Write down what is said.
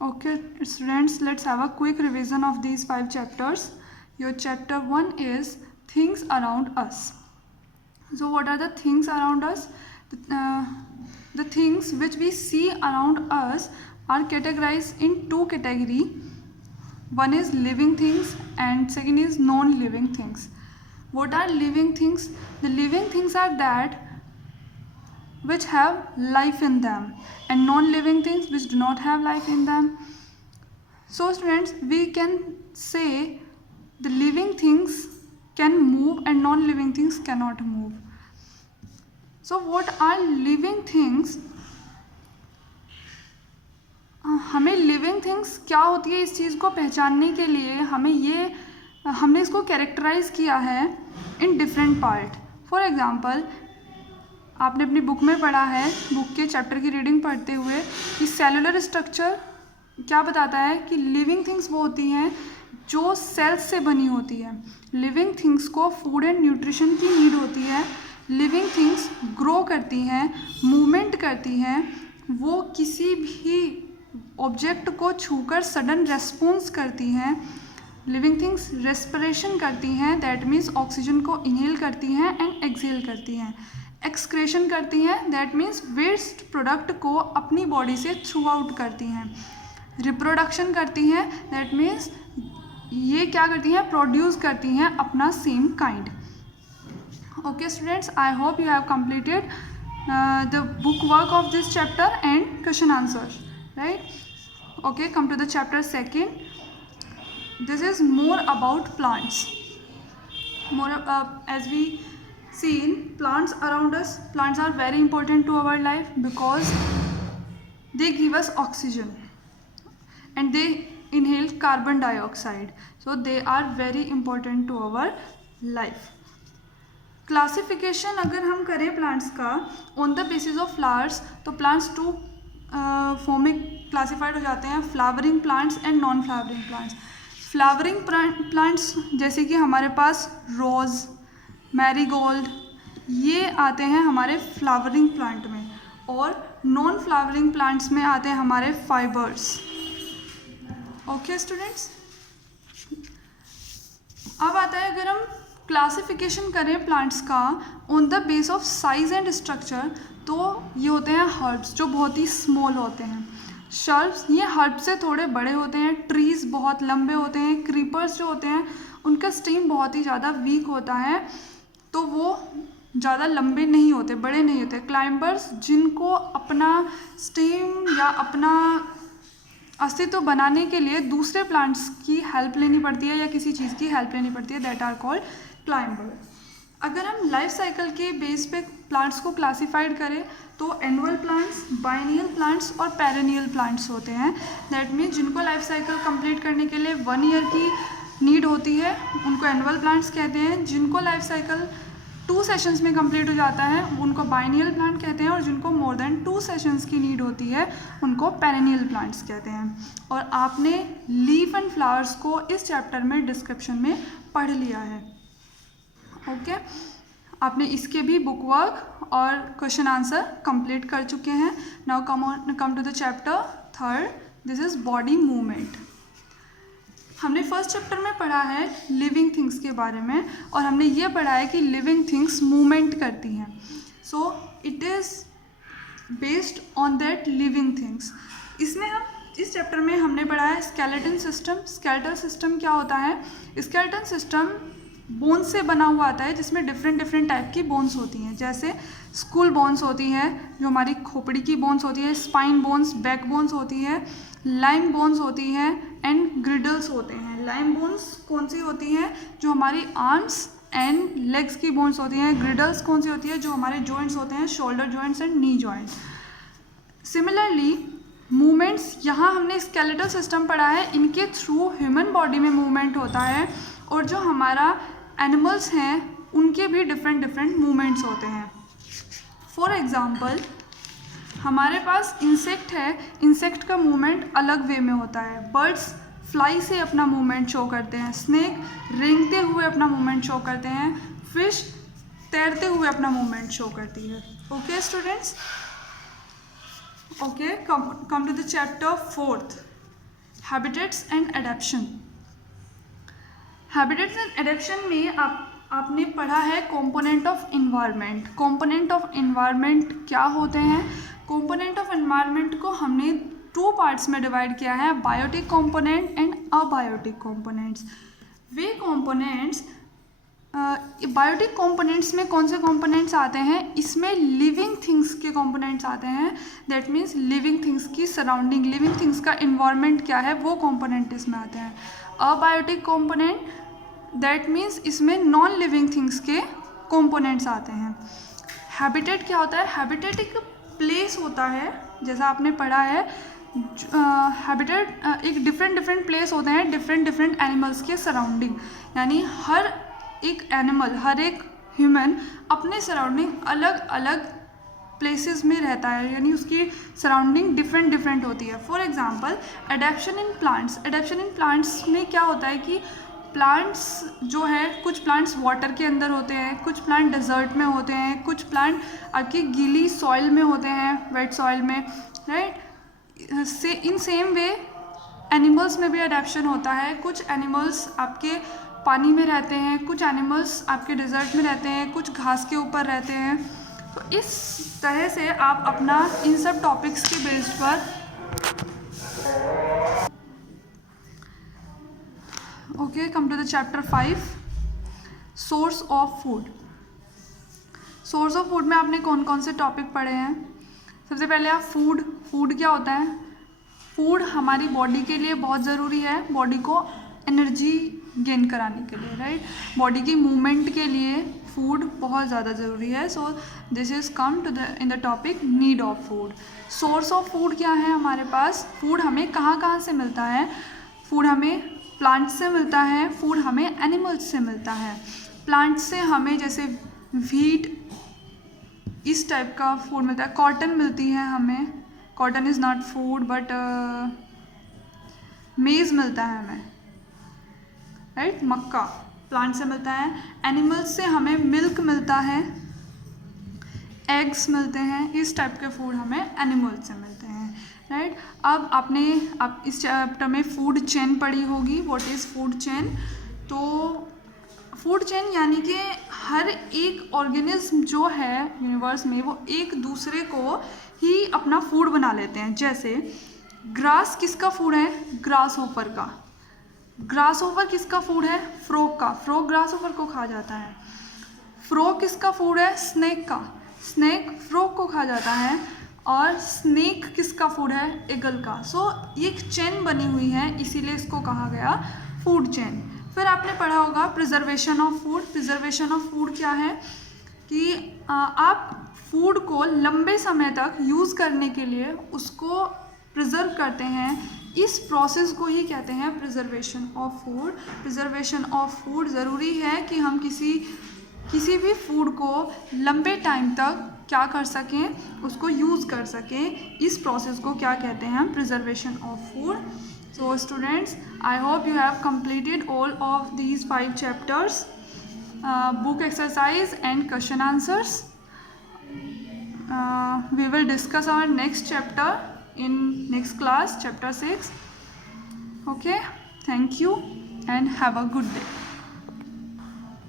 Okay, students, let's have a quick revision of these 5 chapters. Your chapter 1 is things around us. So what are the things around us? The things which we see around us are categorized in 2 categories. One is living things and second is non-living things. What are living things? The living things are that which have life in them, and non-living things which do not have life in them. So students, we can say the living things can move and non-living things cannot move. So what are living things? हमें living things क्या होती है इस चीज़ को पहचानने के लिए हमने इसको कैरेक्टराइज किया है in different part. For example, आपने अपनी बुक में पढ़ा है, बुक के चैप्टर की रीडिंग पढ़ते हुए, कि सेलुलर स्ट्रक्चर क्या बताता है कि लिविंग थिंग्स वो होती हैं जो सेल्स से बनी होती है. लिविंग थिंग्स को फूड एंड न्यूट्रिशन की नीड होती है. लिविंग थिंग्स ग्रो करती हैं, मूवमेंट करती हैं, वो किसी भी ऑब्जेक्ट को छूकर सडन रेस्पॉन्स करती हैं. लिविंग थिंग्स रेस्पिरेशन करती हैं, दैट मीन्स ऑक्सीजन को इनहेल करती हैं एंड एक्सहेल करती हैं. एक्सक्रेशन करती हैं, दैट मीन्स वेस्ट प्रोडक्ट को अपनी बॉडी से थ्रू आउट करती हैं. रिप्रोडक्शन करती हैं, दैट मीन्स ये क्या करती हैं, प्रोड्यूस करती हैं अपना same kind. Okay students, I hope you have completed the book work of this chapter and question answer, right? Okay, come to the chapter 2nd. This is more about plants. As we seen, plants around us, plants are very important to our life because they give us oxygen and they inhale carbon dioxide, so they are very important to our life. Classification अगर हम करें plants का on the basis of flowers, तो plants to form में classified हो जाते हैं, flowering plants and non flowering plants. Flowering plants जैसे कि हमारे पास रोज़, मैरीगोल्ड, ये आते हैं हमारे फ्लावरिंग प्लांट में, और नॉन फ्लावरिंग प्लांट्स में आते हैं हमारे फाइबर्स. ओके स्टूडेंट्स, अब आता है अगर हम क्लासिफिकेशन करें प्लांट्स का on the base of size and structure, तो ये होते हैं हर्ब्स जो बहुत ही स्मॉल होते हैं. शर्ब्स ये हर्ब से थोड़े बड़े होते हैं. ट्रीज़ बहुत लंबे होते हैं. क्रीपर्स जो होते हैं उनका स्टेम बहुत ही ज़्यादा वीक होता है, तो वो ज़्यादा लंबे नहीं होते, बड़े नहीं होते. क्लाइंबर्स जिनको अपना स्टेम या अपना अस्तित्व बनाने के लिए दूसरे प्लांट्स की हेल्प लेनी पड़ती है या किसी चीज़ की हेल्प लेनी पड़ती है, दैट आर कॉल्ड क्लाइंबर. अगर हम लाइफ साइकिल के बेस पे प्लांट्स को क्लासिफाइड करें तो एनुअल प्लांट्स, बाइनियल प्लांट्स और पेरेनियल प्लांट्स होते हैं. दैट मीन्स जिनको लाइफ साइकिल कंप्लीट करने के लिए 1 ईयर की नीड होती है उनको एनुअल प्लांट्स कहते हैं. जिनको लाइफ साइकिल 2 सेशंस में कंप्लीट हो जाता है उनको बाइनियल प्लांट कहते हैं, और जिनको मोर देन 2 सेशंस की नीड होती है उनको पेरेनियल प्लांट्स कहते हैं. और आपने लीफ एंड फ्लावर्स को इस चैप्टर में डिस्क्रिप्शन में पढ़ लिया है. ओके, आपने इसके भी बुक वर्क और क्वेश्चन आंसर कंप्लीट कर चुके हैं. Now come to the chapter 3rd. This is body movement. हमने फर्स्ट चैप्टर में पढ़ा है लिविंग थिंग्स के बारे में, और हमने ये पढ़ा है कि लिविंग थिंग्स मूवमेंट करती हैं. So it is based on that living things. इसमें हम इस चैप्टर में हमने पढ़ा है स्केलेटन सिस्टम. स्केलेटल सिस्टम क्या होता है? स्केलेटन सिस्टम बोन्स से बना हुआ आता है, जिसमें डिफरेंट टाइप की बोन्स होती हैं. जैसे स्कूल बोन्स होती हैं जो हमारी खोपड़ी की बोन्स होती है, स्पाइन बोन्स, बैक बोन्स होती है, लाइम बोन्स होती हैं एंड ग्रिडल्स होते हैं. लाइम बोन्स कौन सी होती हैं? जो हमारी आर्म्स एंड लेग्स की बोन्स होती हैं. ग्रिडल्स कौन सी होती है? जो हमारे जॉइंट्स होते हैं, shoulder joints and knee joints. Similarly movements, यहाँ हमने स्केलेटल सिस्टम पढ़ा है, इनके थ्रू ह्यूमन बॉडी में मूवमेंट होता है, और जो हमारा एनिमल्स हैं उनके भी डिफरेंट मूवमेंट्स होते हैं. फॉर एग्ज़ाम्पल, हमारे पास इंसेक्ट है, इंसेक्ट का मूवमेंट अलग वे में होता है. बर्ड्स फ्लाई से अपना मूवमेंट शो करते हैं. स्नेक रेंगते हुए अपना मूवमेंट शो करते हैं. फिश तैरते हुए अपना मूवमेंट शो करती है. Okay students? Okay, come to the chapter 4th. Habitats and adaptation. Habitats and adaptation में आपने पढ़ा है component of environment. Component of environment क्या होते हैं? कंपोनेंट ऑफ एनवायरनमेंट को हमने 2 पार्ट्स में डिवाइड किया है, biotic component and abiotic components. वे कंपोनेंट्स बायोटिक कंपोनेंट्स में कौन से कंपोनेंट्स आते हैं? इसमें लिविंग थिंग्स के कंपोनेंट्स आते हैं। दैट मीन्स लिविंग थिंग्स की सराउंडिंग, लिविंग थिंग्स का इन्वायरमेंट क्या है, वो कंपोनेंट इसमें आते हैं। अबायोटिक कंपोनेंट दैट मीन्स इसमें नॉन लिविंग थिंग्स के कंपोनेंट्स आते हैं। हैबिटेट क्या होता है? हैबिटेट एक प्लेस होता है, जैसा आपने पढ़ा है। हैबिटेट एक डिफरेंट प्लेस होते हैं डिफरेंट एनिमल्स के सराउंडिंग, यानी हर एक एनिमल, हर एक ह्यूमन अपने सराउंडिंग अलग अलग प्लेसेस में रहता है, यानी उसकी सराउंडिंग डिफरेंट होती है। For example adaptation in plants. Adaptation in plants में क्या होता है कि प्लांट्स जो है, कुछ प्लांट्स वाटर के अंदर होते हैं, कुछ प्लांट डेजर्ट में होते हैं, कुछ प्लांट आपकी गीली सॉइल में होते हैं, वेट सॉइल में, right. In same way animals में भी एडेप्शन होता है। कुछ एनिमल्स आपके पानी में रहते हैं, कुछ एनिमल्स आपके डेजर्ट में रहते हैं, कुछ घास के ऊपर रहते हैं। तो इस तरह से आप अपना इन सब टॉपिक्स के बेस पर okay, come to the chapter 5, source of food. Source of food में आपने कौन कौन से टॉपिक पढ़े हैं? सबसे पहले आप फूड क्या होता है? फूड हमारी बॉडी के लिए बहुत ज़रूरी है, बॉडी को एनर्जी गेन कराने के लिए, राइट। बॉडी की मूवमेंट के लिए फूड बहुत ज़्यादा ज़रूरी है। So this is come to the in the topic need of food. Source of food क्या है हमारे पास? फूड हमें कहाँ से मिलता है? फूड हमें प्लांट से मिलता है, फूड हमें एनिमल्स से मिलता है। प्लांट से हमें जैसे व्हीट, इस टाइप का फूड मिलता है। कॉटन मिलती है हमें, cotton is not food but मेज़ मिलता है हमें, राइट। मक्का प्लांट से मिलता है। एनिमल्स से हमें मिल्क मिलता है, एग्स मिलते हैं। इस टाइप के फूड हमें एनिमल्स से मिलते हैं, राइट। अब आप इस चैप्टर में फूड चेन पढ़ी होगी। What is food chain? तो फूड चेन यानी कि हर एक ऑर्गेनिज्म जो है यूनिवर्स में, वो एक दूसरे को ही अपना फूड बना लेते हैं। जैसे ग्रास किसका फूड है? ग्रास होपर का। ग्रास होपर किसका फूड है? फ्रॉग का। फ्रॉग ग्रास होपर को खा जाता है। फ्रॉग किसका फूड है? स्नेक का। स्नेक फ्रॉग को खा जाता है। और स्नेक किसका फूड है? ईगल का। सो एक चेन बनी हुई है, इसीलिए इसको कहा गया फूड चेन। फिर आपने पढ़ा होगा preservation of food. Preservation of food क्या है कि आप फूड को लंबे समय तक यूज़ करने के लिए उसको प्रिजर्व करते हैं। इस प्रोसेस को ही कहते हैं preservation of food. Preservation of food ज़रूरी है कि हम किसी भी फूड को लंबे टाइम तक क्या कर सकें, उसको यूज़ कर सकें। इस प्रोसेस को क्या कहते हैं? Preservation of food. So students, I hope you have completed all of these 5 chapters, book exercise and question answers. We will discuss our next chapter in next class, chapter 6. Okay, thank you and have a good day.